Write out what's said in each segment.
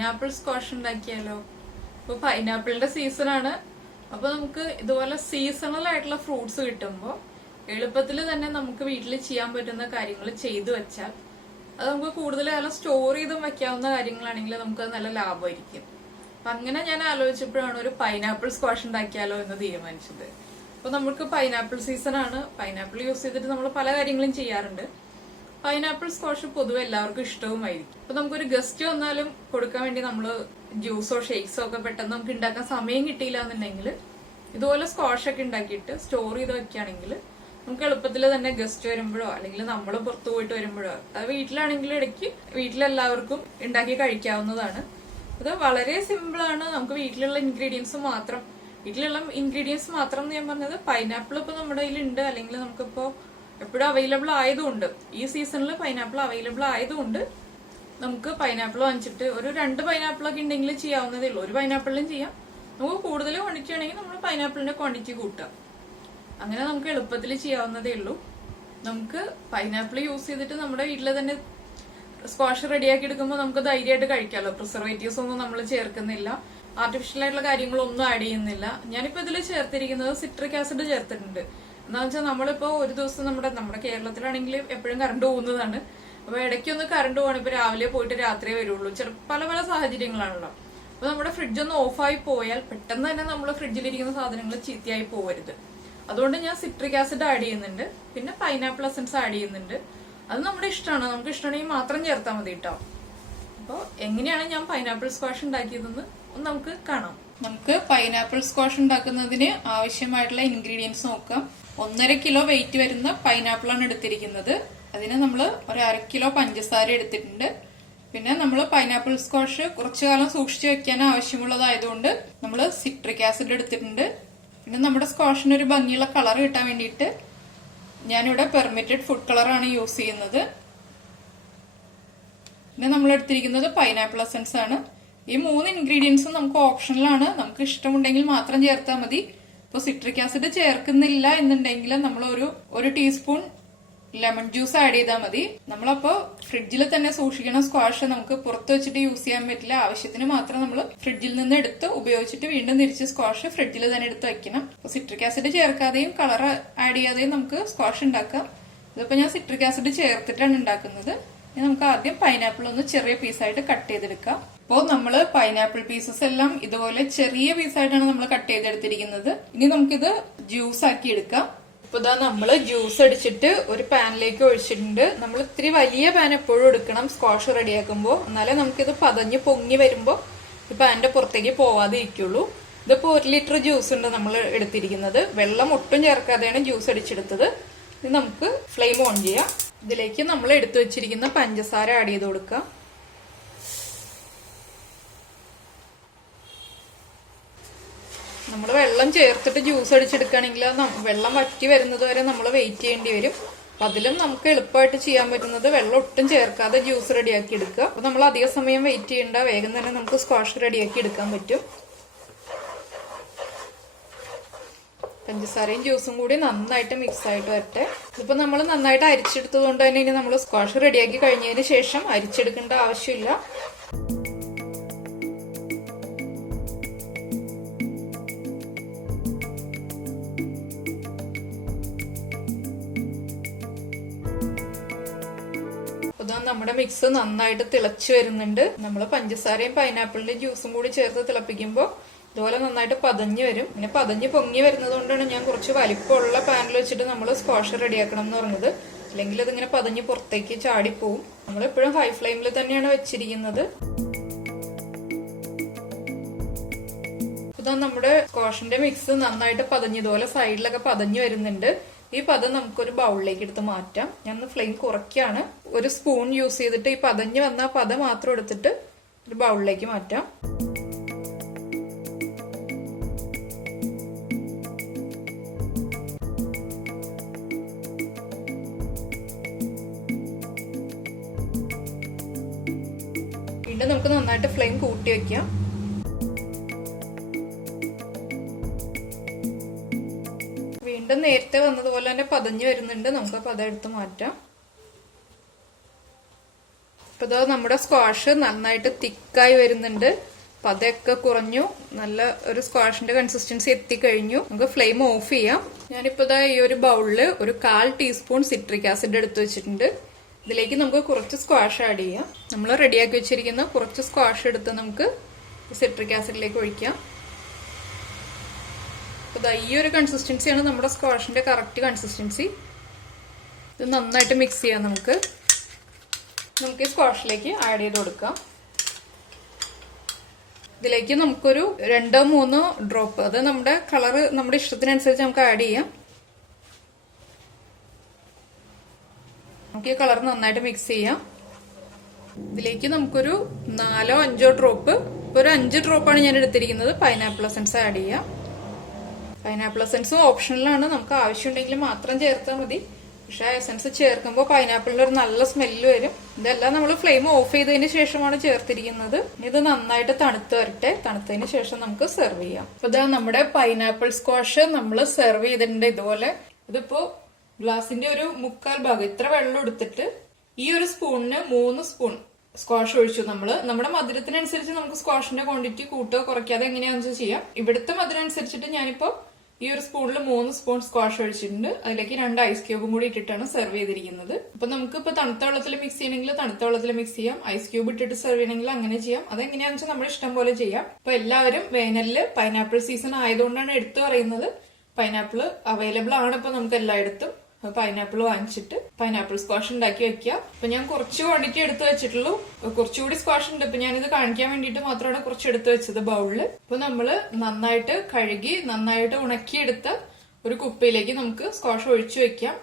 Pineapple squash ഉണ്ടാക്കിയാലോ? ഇപ്പൊ പൈനാപ്പിളിന്റെ സീസണാണ്. അപ്പൊ നമുക്ക് ഇതുപോലെ സീസണൽ ആയിട്ടുള്ള ഫ്രൂട്ട്സ് കിട്ടുമ്പോൾ എളുപ്പത്തിൽ തന്നെ നമുക്ക് വീട്ടിൽ ചെയ്യാൻ പറ്റുന്ന കാര്യങ്ങൾ ചെയ്തു വെച്ചാൽ അത് നമുക്ക് കൂടുതൽ കാലം സ്റ്റോർ ചെയ്തും വെക്കാവുന്ന കാര്യങ്ങളാണെങ്കിൽ നമുക്ക് നല്ല ലാഭമായിരിക്കും. അപ്പൊ അങ്ങനെ ഞാൻ ആലോചിച്ചപ്പോഴാണ് ഒരു പൈനാപ്പിൾ സ്ക്വാഷ് ഉണ്ടാക്കിയാലോ എന്ന് തീരുമാനിച്ചത്. അപ്പൊ നമുക്ക് പൈനാപ്പിൾ സീസൺ ആണ്. പൈനാപ്പിൾ യൂസ് ചെയ്തിട്ട് നമ്മൾ പല കാര്യങ്ങളും ചെയ്യാറുണ്ട്. പൈനാപ്പിൾ സ്ക്വാഷ് പൊതുവെ എല്ലാവർക്കും ഇഷ്ടവുമായിരിക്കും. അപ്പൊ നമുക്കൊരു ഗസ്റ്റ് വന്നാലും കൊടുക്കാൻ വേണ്ടി നമ്മള് ജ്യൂസോ ഷേക്സോ ഒക്കെ പെട്ടെന്ന് നമുക്ക് ഉണ്ടാക്കാൻ സമയം കിട്ടിയില്ല എന്നുണ്ടെങ്കിൽ ഇതുപോലെ സ്ക്വാഷ് ഒക്കെ ഉണ്ടാക്കിയിട്ട് സ്റ്റോർ ചെയ്ത് വെക്കുകയാണെങ്കിൽ നമുക്ക് എളുപ്പത്തിൽ തന്നെ ഗസ്റ്റ് വരുമ്പോഴോ അല്ലെങ്കിൽ നമ്മൾ പുറത്തു പോയിട്ട് വരുമ്പോഴോ അത് വീട്ടിലാണെങ്കിൽ ഇടയ്ക്ക് വീട്ടിലെല്ലാവർക്കും ഉണ്ടാക്കി കഴിക്കാവുന്നതാണ്. അത് വളരെ സിമ്പിൾ ആണ്. നമുക്ക് വീട്ടിലുള്ള ഇൻഗ്രീഡിയൻസ് മാത്രം എന്ന് ഞാൻ പറഞ്ഞത് പൈനാപ്പിൾ ഇപ്പൊ നമ്മുടെ കയ്യിലുണ്ട്, അല്ലെങ്കിൽ നമുക്കിപ്പോ എപ്പോഴും അവൈലബിൾ ആയതുകൊണ്ട് ഈ സീസണിൽ പൈനാപ്പിൾ അവൈലബിൾ ആയതുകൊണ്ട് നമുക്ക് പൈനാപ്പിൾ വാങ്ങിച്ചിട്ട് ഒരു 2 പൈനാപ്പിളൊക്കെ ഉണ്ടെങ്കിൽ ചെയ്യാവുന്നതേ ഉള്ളൂ. ഒരു പൈനാപ്പിളിലും ചെയ്യാം. നമുക്ക് കൂടുതൽ ക്വാണ്ടിറ്റി ആണെങ്കിൽ നമ്മൾ പൈനാപ്പിളിന്റെ ക്വാണ്ടിറ്റി കൂട്ടാം. അങ്ങനെ നമുക്ക് എളുപ്പത്തിൽ ചെയ്യാവുന്നതേ ഉള്ളൂ. നമുക്ക് പൈനാപ്പിൾ യൂസ് ചെയ്തിട്ട് നമ്മുടെ വീട്ടിൽ തന്നെ സ്ക്വാഷ് റെഡിയാക്കി എടുക്കുമ്പോൾ നമുക്ക് ധൈര്യമായിട്ട് കഴിക്കാമല്ലോ. പ്രിസർവേറ്റീവ്സ് ഒന്നും നമ്മൾ ചേർക്കുന്നില്ല, ആർട്ടിഫിഷ്യൽ ആയിട്ടുള്ള കാര്യങ്ങളൊന്നും ആഡ് ചെയ്യുന്നില്ല. ഞാനിപ്പോ ഇതിൽ ചേർത്തിരിക്കുന്നത് സിട്രിക് ആസിഡ് ചേർത്തിട്ടുണ്ട്. എന്താണെന്ന് വെച്ചാൽ നമ്മളിപ്പോ ഒരു ദിവസം നമ്മുടെ കേരളത്തിലാണെങ്കിൽ എപ്പോഴും കറണ്ട് പോകുന്നതാണ്. അപ്പൊ ഇടയ്ക്കൊന്ന് കറണ്ട് പോകണം. ഇപ്പൊ രാവിലെ പോയിട്ട് രാത്രിയേ വരുള്ളൂ. പല പല സാഹചര്യങ്ങളാണല്ലോ. അപ്പൊ നമ്മുടെ ഫ്രിഡ്ജ് ഒന്ന് ഓഫായി പോയാൽ പെട്ടെന്ന് തന്നെ നമ്മൾ ഫ്രിഡ്ജിലിരിക്കുന്ന സാധനങ്ങൾ ചീത്തയായി പോകരുത്. അതുകൊണ്ട് ഞാൻ സിട്രിക് ആസിഡ് ആഡ് ചെയ്യുന്നുണ്ട്, പിന്നെ പൈനാപ്പിൾ എസൻസ് ആഡ് ചെയ്യുന്നുണ്ട്. അത് നമ്മുടെ ഇഷ്ടമാണ്. നമുക്ക് ഇഷ്ടമാണെങ്കിൽ മാത്രം ചേർത്താൽ മതി കേട്ടോ. അപ്പോൾ എങ്ങനെയാണ് ഞാൻ പൈനാപ്പിൾ സ്ക്വാഷ് ഉണ്ടാക്കിയതെന്ന് ഒന്ന് നമുക്ക് കാണാം. നമുക്ക് പൈനാപ്പിൾ സ്ക്വാഷ് ഉണ്ടാക്കുന്നതിന് ആവശ്യമായിട്ടുള്ള ഇൻഗ്രീഡിയൻസ് നോക്കാം. 1.5 കിലോ വെയിറ്റ് വരുന്ന പൈനാപ്പിൾ ആണ് എടുത്തിരിക്കുന്നത്. അതിന് നമ്മൾ ഒരു 1/2 കിലോ പഞ്ചസാര എടുത്തിട്ടുണ്ട്. പിന്നെ നമ്മൾ പൈനാപ്പിൾ സ്ക്വാഷ് കുറച്ചു കാലം സൂക്ഷിച്ചു വെക്കാൻ ആവശ്യമുള്ളതായതുകൊണ്ട് നമ്മൾ സിട്രിക് ആസിഡ് എടുത്തിട്ടുണ്ട്. പിന്നെ നമ്മുടെ സ്ക്വാഷിന് ഒരു ഭംഗിയുള്ള കളർ കിട്ടാൻ വേണ്ടിയിട്ട് ഞാനിവിടെ പെർമിറ്റഡ് ഫുഡ് കളറാണ് യൂസ് ചെയ്യുന്നത്. പിന്നെ നമ്മൾ എടുത്തിരിക്കുന്നത് പൈനാപ്പിൾ എസൻസ് ആണ്. ഈ 3 ഇൻഗ്രീഡിയൻസും നമുക്ക് ഓപ്ഷണലാണ്. നമുക്ക് ഇഷ്ടമുണ്ടെങ്കിൽ മാത്രം ചേർത്താൽ മതി. ഇപ്പോൾ സിട്രിക് ആസിഡ് ചേർക്കുന്നില്ല എന്നുണ്ടെങ്കിൽ നമ്മൾ ഒരു ടീസ്പൂൺ ലെമൺ ജ്യൂസ് ആഡ് ചെയ്താൽ മതി. നമ്മളപ്പോ ഫ്രിഡ്ജിൽ തന്നെ സൂക്ഷിക്കണം. സ്ക്വാഷ് നമുക്ക് പുറത്ത് വെച്ചിട്ട് യൂസ് ചെയ്യാൻ പറ്റില്ല. ആവശ്യത്തിന് മാത്രം നമ്മൾ ഫ്രിഡ്ജിൽ നിന്ന് എടുത്ത് ഉപയോഗിച്ചിട്ട് വീണ്ടും തിരിച്ച് സ്ക്വാഷ് ഫ്രിഡ്ജിൽ തന്നെ എടുത്ത് വെക്കണം. അപ്പൊ സിട്രിക് ആസിഡ് ചേർക്കാതെയും കളർ ആഡ് ചെയ്യാതെയും നമുക്ക് സ്ക്വാഷ് ഉണ്ടാക്കാം. ഇതിപ്പോ ഞാൻ സിട്രിക് ആസിഡ് ചേർത്തിട്ടാണ് ഉണ്ടാക്കുന്നത്. ഇനി നമുക്ക് ആദ്യം പൈനാപ്പിൾ ഒന്ന് ചെറിയ പീസായിട്ട് കട്ട് ചെയ്തെടുക്കാം. അപ്പോൾ നമ്മൾ പൈനാപ്പിൾ പീസസ് എല്ലാം ഇതുപോലെ ചെറിയ പീസായിട്ടാണ് നമ്മൾ കട്ട് ചെയ്തെടുത്തിരിക്കുന്നത്. ഇനി നമുക്കിത് ജ്യൂസ് ആക്കി എടുക്കാം. ഇപ്പൊ ഇതാ നമ്മള് ജ്യൂസ് അടിച്ചിട്ട് ഒരു പാനിലേക്ക് ഒഴിച്ചിട്ടുണ്ട്. നമ്മൾ ഇത്തിരി വലിയ പാൻ എപ്പോഴും എടുക്കണം സ്ക്വാഷ് റെഡിയാക്കുമ്പോൾ, എന്നാലേ നമുക്കിത് പതഞ്ഞ് പൊങ്ങി വരുമ്പോൾ ഈ പാനിന്റെ പുറത്തേക്ക് പോവാതെ ഇരിക്കുള്ളൂ. ഇതിപ്പോ 1 ലിറ്റർ ജ്യൂസ് ഉണ്ട് നമ്മൾ എടുത്തിരിക്കുന്നത്. വെള്ളം ഒട്ടും ചേർക്കാതെയാണ് ജ്യൂസ് അടിച്ചെടുത്തത്. ഇത് നമുക്ക് ഫ്ലെയിം ഓൺ ചെയ്യാം. ഇതിലേക്ക് നമ്മൾ എടുത്തു വെച്ചിരിക്കുന്ന പഞ്ചസാര ആഡ് ചെയ്ത് കൊടുക്കാം. നമ്മൾ വെള്ളം ചേർത്തിട്ട് ജ്യൂസ് അടിച്ചെടുക്കുകയാണെങ്കിൽ വെള്ളം വറ്റി വരുന്നത് വരെ നമ്മൾ വെയിറ്റ് ചെയ്യേണ്ടി വരും. അപ്പൊ അതിലും നമുക്ക് എളുപ്പമായിട്ട് ചെയ്യാൻ പറ്റുന്നത് വെള്ളം ഒട്ടും ചേർക്കാതെ ജ്യൂസ് റെഡിയാക്കി എടുക്കുക. അപ്പൊ നമ്മൾ അധിക സമയം വെയിറ്റ് ചെയ്യേണ്ട, വേഗം തന്നെ നമുക്ക് സ്ക്വാഷ് റെഡിയാക്കി എടുക്കാൻ പറ്റും. പഞ്ചസാരയും ജ്യൂസും കൂടി നന്നായിട്ട് മിക്സ് ആയിട്ട് വരട്ടെ. ഇതിപ്പോ നമ്മൾ നന്നായിട്ട് അരിച്ചെടുത്തത് കൊണ്ട് തന്നെ ഇനി നമ്മൾ സ്ക്വാഷ് റെഡിയാക്കി കഴിഞ്ഞതിന് ശേഷം അരിച്ചെടുക്കേണ്ട ആവശ്യമില്ല. നമ്മുടെ മിക്സ് നന്നായിട്ട് തിളച്ചു വരുന്നുണ്ട്. നമ്മൾ പഞ്ചസാരയും പൈനാപ്പിളിന്റെ ജ്യൂസും കൂടി ചേർത്ത് തിളപ്പിക്കുമ്പോൾ ഇതുപോലെ നന്നായിട്ട് പതഞ്ഞു വരും. പിന്നെ പതഞ്ഞ് പൊങ്ങി വരുന്നത് കൊണ്ടാണ് ഞാൻ കുറച്ച് വലിപ്പമുള്ള പാനിൽ വെച്ചിട്ട് നമ്മൾ സ്ക്വാഷ് റെഡിയാക്കണം എന്ന് പറഞ്ഞത്. അല്ലെങ്കിൽ ഇതിങ്ങനെ പതഞ്ഞ് പുറത്തേക്ക് ചാടിപ്പോവും. നമ്മളെപ്പോഴും ഹൈ ഫ്ലെയിമിൽ തന്നെയാണ് വെച്ചിരിക്കുന്നത്. ഇതാ നമ്മുടെ സ്ക്വാഷിന്റെ മിക്സ് നന്നായിട്ട് പതഞ്ഞതുപോലെ സൈഡിലൊക്കെ പതഞ്ഞു വരുന്നുണ്ട്. ഈ പദം നമുക്കൊരു ബൗളിലേക്ക് എടുത്ത് മാറ്റാം. ഞാൻ ഫ്ലെയിം കുറയ്ക്കാണ്. ഒരു സ്പൂൺ യൂസ് ചെയ്തിട്ട് ഈ പതഞ്ഞു വന്ന പദം മാത്രം എടുത്തിട്ട് ഒരു ബൗളിലേക്ക് മാറ്റാം. വീണ്ടും നമുക്ക് നന്നായിട്ട് ഫ്ലെയിം കൂട്ടി വെക്കാം. വീണ്ടും നേരത്തെ വന്നതുപോലെ തന്നെ പതഞ്ഞു വരുന്നുണ്ട്. നമുക്ക് പദം എടുത്ത് മാറ്റാം. അപ്പൊ ഇതാ നമ്മുടെ സ്ക്വാഷ് നന്നായിട്ട് തിക്കായി വരുന്നുണ്ട്. അപ്പൊ അതൊക്കെ കുറഞ്ഞു, നല്ല ഒരു സ്ക്വാഷിന്റെ കൺസിസ്റ്റൻസി എത്തിക്കഴിഞ്ഞു. നമുക്ക് ഫ്ലെയിം ഓഫ് ചെയ്യാം. ഞാനിപ്പോ ഇതാ ഈ ഒരു ബൗളില് ഒരു 1/4 ടീസ്പൂൺ സിട്രിക് ആസിഡ് എടുത്തു വെച്ചിട്ടുണ്ട്. ഇതിലേക്ക് നമുക്ക് കുറച്ച് സ്ക്വാഷ് ആഡ് ചെയ്യാം. നമ്മൾ റെഡിയാക്കി വെച്ചിരിക്കുന്ന കുറച്ച് സ്ക്വാഷ് എടുത്ത് നമുക്ക് സിട്രിക് ആസിഡിലേക്ക് ഒഴിക്കാം. അപ്പൊ ഈ ഒരു കൺസിസ്റ്റൻസിയാണ് നമ്മുടെ സ്ക്വാഷിന്റെ കറക്റ്റ് കൺസിസ്റ്റൻസി. ഇത് നന്നായിട്ട് മിക്സ് ചെയ്യാം. നമുക്ക് ഈ സ്ക്വാഷിലേക്ക് ആഡ് ചെയ്ത് കൊടുക്കാം. ഇതിലേക്ക് നമുക്കൊരു 2-3 ഡ്രോപ്പ്, അത് നമ്മുടെ കളറ് നമ്മുടെ ഇഷ്ടത്തിനനുസരിച്ച് നമുക്ക് ആഡ് ചെയ്യാം. നമുക്ക് ഈ കളർ നന്നായിട്ട് മിക്സ് ചെയ്യാം. ഇതിലേക്ക് നമുക്കൊരു 4-5 ഡ്രോപ്പ്, ഒരു 5 ഡ്രോപ്പാണ് ഞാൻ എടുത്തിരിക്കുന്നത്, പൈനാപ്പിൾ എസൻസ് ആഡ് ചെയ്യാം. പൈനാപ്പിൾ എസൻസും ഓപ്ഷണലാണ്, നമുക്ക് ആവശ്യമുണ്ടെങ്കിൽ മാത്രം ചേർത്താൽ മതി. പക്ഷെ എസൻസ് ചേർക്കുമ്പോൾ പൈനാപ്പിളിന്റെ ഒരു നല്ല സ്മെല്ല് വരും. ഇതെല്ലാം നമ്മൾ ഫ്ലെയിം ഓഫ് ചെയ്തതിന് ശേഷമാണ് ചേർത്തിരിക്കുന്നത്. ഇത് നന്നായിട്ട് തണുത്ത് വരട്ടെ. തണുത്തതിന് ശേഷം നമുക്ക് സെർവ് ചെയ്യാം. അപ്പൊ ഇതാ നമ്മുടെ പൈനാപ്പിൾ സ്ക്വാഷ് നമ്മൾ സെർവ് ചെയ്തിട്ടുണ്ട്. ഇതുപോലെ ഇതിപ്പോ ഗ്ലാസിന്റെ ഒരു 1/4 ഭാഗം ഇത്ര വെള്ളം എടുത്തിട്ട് ഈ ഒരു സ്പൂണിന് 3 സ്പൂൺ സ്ക്വാഷ് ഒഴിച്ചു. നമ്മുടെ മധുരത്തിനനുസരിച്ച് നമുക്ക് സ്ക്വാഷിന്റെ ക്വാണ്ടിറ്റി കൂട്ടുകയോ കുറയ്ക്കാതെ എങ്ങനെയാണെന്ന് വെച്ചാൽ ചെയ്യാം. ഇവിടുത്തെ മധുരം അനുസരിച്ചിട്ട് ഞാനിപ്പോ ഈ ഒരു സ്പൂണിൽ 3 സ്പൂൺ സ്ക്വാഷ് ഒഴിച്ചിട്ടുണ്ട്. അതിലേക്ക് 2 ഐസ് ക്യൂബും കൂടി ഇട്ടിട്ടാണ് സെർവ് ചെയ്തിരിക്കുന്നത്. അപ്പൊ നമുക്ക് ഇപ്പൊ തണുത്ത വെള്ളത്തിൽ മിക്സ് ചെയ്യണമെങ്കിൽ തണുത്ത വെള്ളത്തിൽ മിക്സ് ചെയ്യാം. ഐസ് ക്യൂബ് ഇട്ടിട്ട് സെർവ് ചെയ്യണമെങ്കിൽ അങ്ങനെ ചെയ്യാം. അതെങ്ങനെയാണെന്ന് വെച്ചാൽ നമ്മുടെ ഇഷ്ടം പോലെ ചെയ്യാം. അപ്പൊ എല്ലാവരും വേനലില് പൈനാപ്പിൾ സീസൺ ആയതുകൊണ്ടാണ് എടുത്തു പറയുന്നത്. പൈനാപ്പിൾ അവൈലബിൾ ആണ് ഇപ്പൊ നമുക്ക് എല്ലായിടത്തും. പൈനാപ്പിൾ വാങ്ങിച്ചിട്ട് പൈനാപ്പിൾ സ്ക്വാഷ് ഉണ്ടാക്കി വെക്കുക. അപ്പൊ ഞാൻ കുറച്ച് ക്വാണ്ടിറ്റി എടുത്ത് വെച്ചിട്ടുള്ളൂ. കുറച്ചുകൂടി സ്ക്വാഷ് ഉണ്ട്. ഇപ്പൊ ഞാനിത് കാണിക്കാൻ വേണ്ടിയിട്ട് മാത്രമാണ് കുറച്ച് എടുത്ത് വെച്ചത് ബൗളില്. അപ്പൊ നമ്മള് നന്നായിട്ട് കഴുകി നന്നായിട്ട് ഉണക്കിയെടുത്ത ഒരു കുപ്പിയിലേക്ക് നമുക്ക് സ്ക്വാഷ് ഒഴിച്ചു വെക്കാം.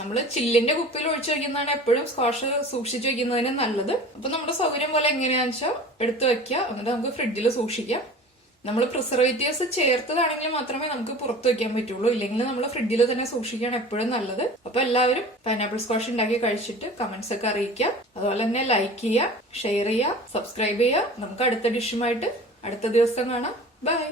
നമ്മള് ചില്ലിന്റെ കുപ്പിയിൽ ഒഴിച്ചു വെക്കുന്നതാണ് എപ്പോഴും സ്ക്വാഷ് സൂക്ഷിച്ചു വെക്കുന്നതിന് നല്ലത്. അപ്പൊ നമ്മുടെ സൗകര്യം പോലെ എങ്ങനെയാണെന്ന് വെച്ചാൽ എടുത്ത് വെക്കുക. എന്നിട്ട് നമുക്ക് ഫ്രിഡ്ജിൽ സൂക്ഷിക്കാം. നമ്മൾ പ്രിസർവേറ്റീവ്സ് ചേർത്തതാണെങ്കിൽ മാത്രമേ നമുക്ക് പുറത്ത് വെക്കാൻ പറ്റുള്ളൂ. ഇല്ലെങ്കിൽ നമ്മൾ ഫ്രിഡ്ജിൽ തന്നെ സൂക്ഷിക്കുകയാണ് എപ്പോഴും നല്ലത്. അപ്പൊ എല്ലാവരും പൈനാപ്പിൾ സ്ക്വാഷ് ഉണ്ടാക്കി കഴിച്ചിട്ട് കമന്റ്സ് ഒക്കെ അറിയിക്കുക. അതുപോലെ തന്നെ ലൈക്ക് ചെയ്യുക, ഷെയർ ചെയ്യുക, സബ്സ്ക്രൈബ് ചെയ്യുക. നമുക്ക് അടുത്ത ഡിഷുമായിട്ട് അടുത്ത ദിവസം കാണാം. ബൈ.